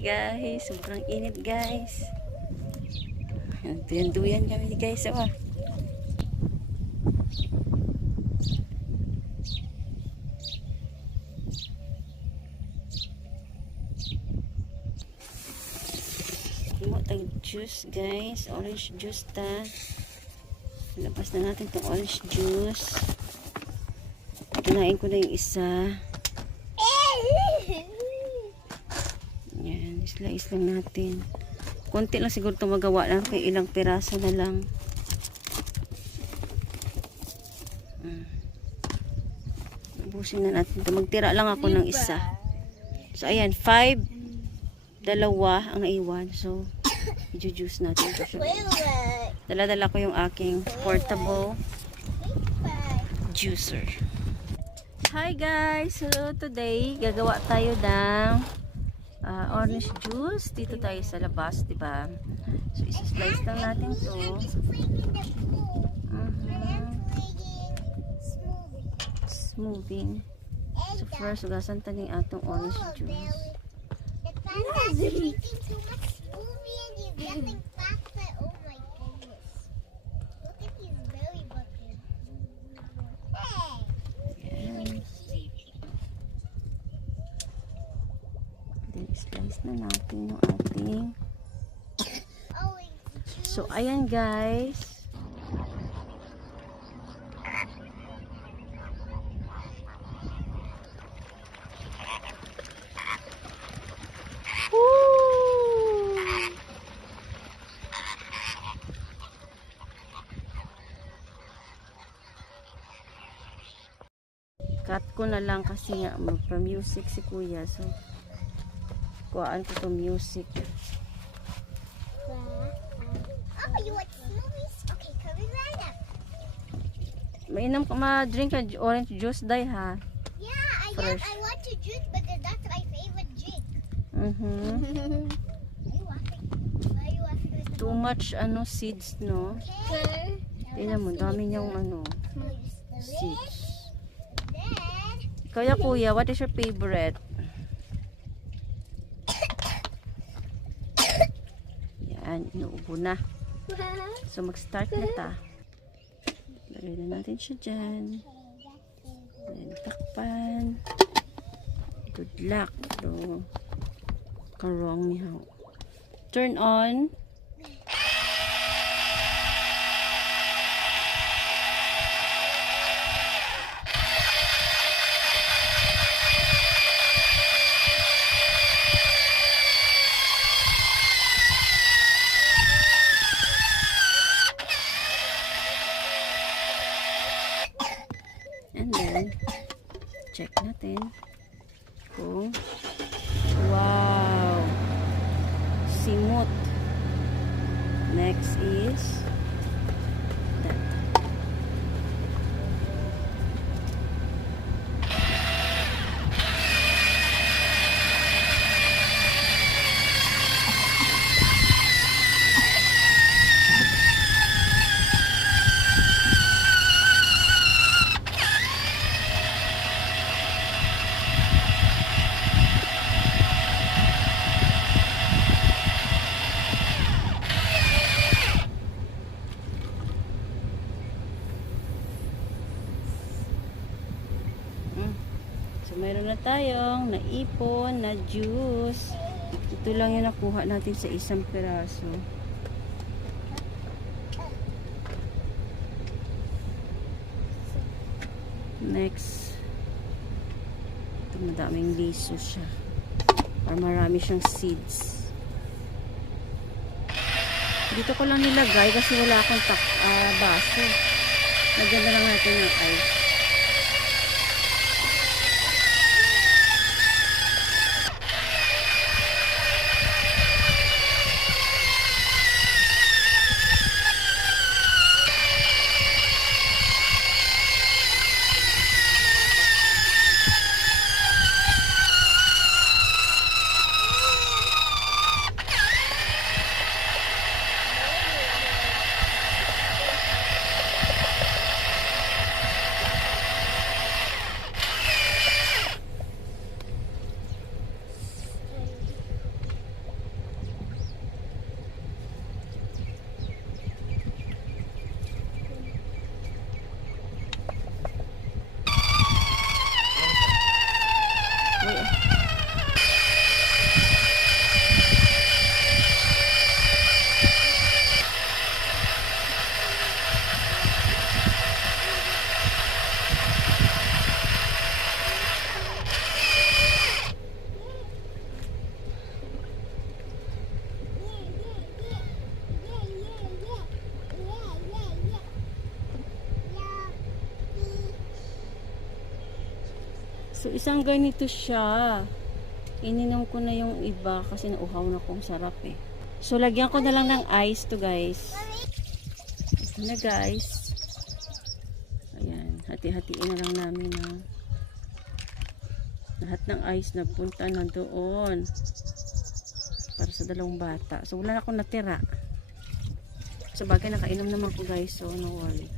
guys, sobrang init guys. Duyan kami guys, oh. Tag juice guys, orange juice ta. Labas na natin itong orange juice. Kinain ko na yung isa. Yan, slice lang natin. Konti lang siguro ito magawa lang, kaya ilang piraso na lang. Ubusin na natin ito. Magtira lang ako ng isa. So ayan, 5, 2 ang naiwan. So i-juice natin ito. Dala-dala ko yung aking portable juicer. Hi guys! So today, gagawa tayo ng orange juice. Dito tayo sa labas, diba? So isa-slice lang natin to. Smoothing. So first, ugasan tayo yung atong orange juice. Getting faster. Oh my goodness. Look at his belly button. Hey! Yes. Then, slice na natin yung ating. So, ayan guys. Cut ko na lang kasi nga magpa-music si kuya. So, kuhaan ko to music. Oh, you like smoothies? Okay, come in right up. Mainam ka, ma-drink ka orange juice, day ha? Yeah, Fresh. I want to drink, but that's my favorite drink. Mhm. Why are you laughing with the Too much seeds, no? Okay. Tingnan mo, dami niyang seeds. Then, Kaya kuya, what is your favorite? Yan, inuubo na. So mag-start na ta. Lagay na natin siya dyan. Then takpan. Good luck. So, karong mihaw. Turn on. And then, check natin kung wow, simot. Next is that. So, meron na tayong naipon na juice. Ito lang yung nakuha natin sa isang piraso. Next. Ito, madaming liso siya. Or marami siyang seeds. Dito ko lang nilagay kasi wala akong baso. Lagyan na lang natin ng ice. So, isang ganito siya. Ininom ko na yung iba kasi nauhaw na kong sarap eh. So, lagyan ko na lang ng ice to guys. Ito na guys. Ayan. Hati-hatiin na lang namin ha. Lahat ng ice na punta na doon. Para sa dalawang bata. So, wala na akong natira. So, bagay nakainom naman ko guys. So, no worry.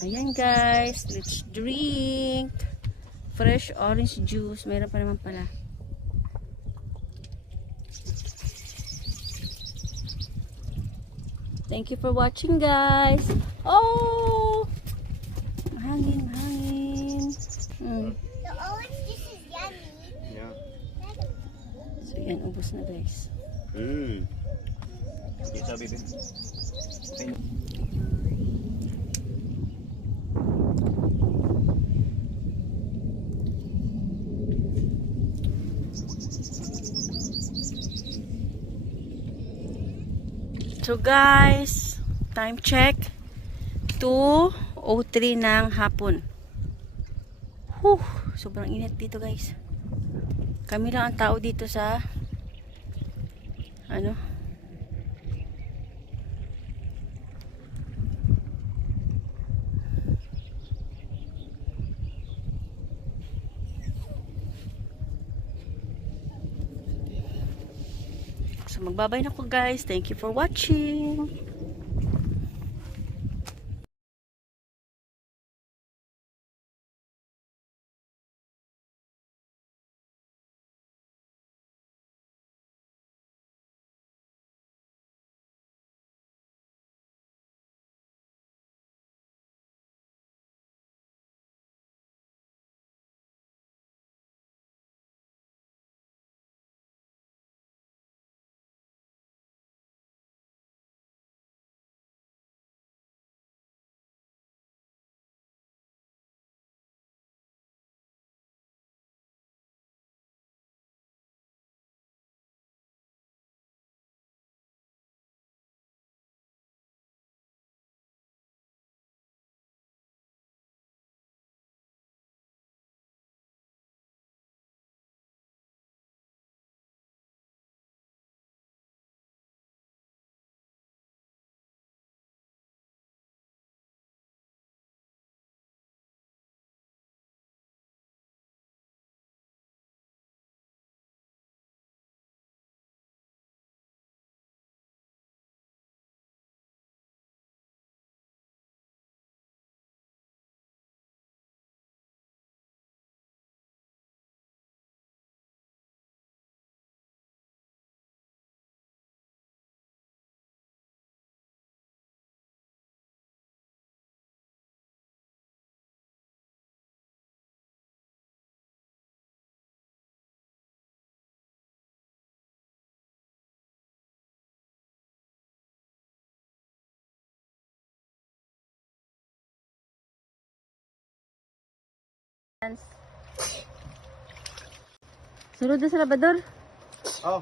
Ayan guys. Let's drink. Fresh orange juice. Mayroon pa naman pala. Thank you for watching guys. Oh! Mahangin, mahangin. The orange juice is yummy. Yeah. So yan, ubos na guys. Kita baby. So guys, time check 2:03 ng hapon. Sobrang init dito guys. Kami lang ang tao dito sa ano? So magbabay na ko guys. Thank you for watching. Sunod na sa labador. Oh.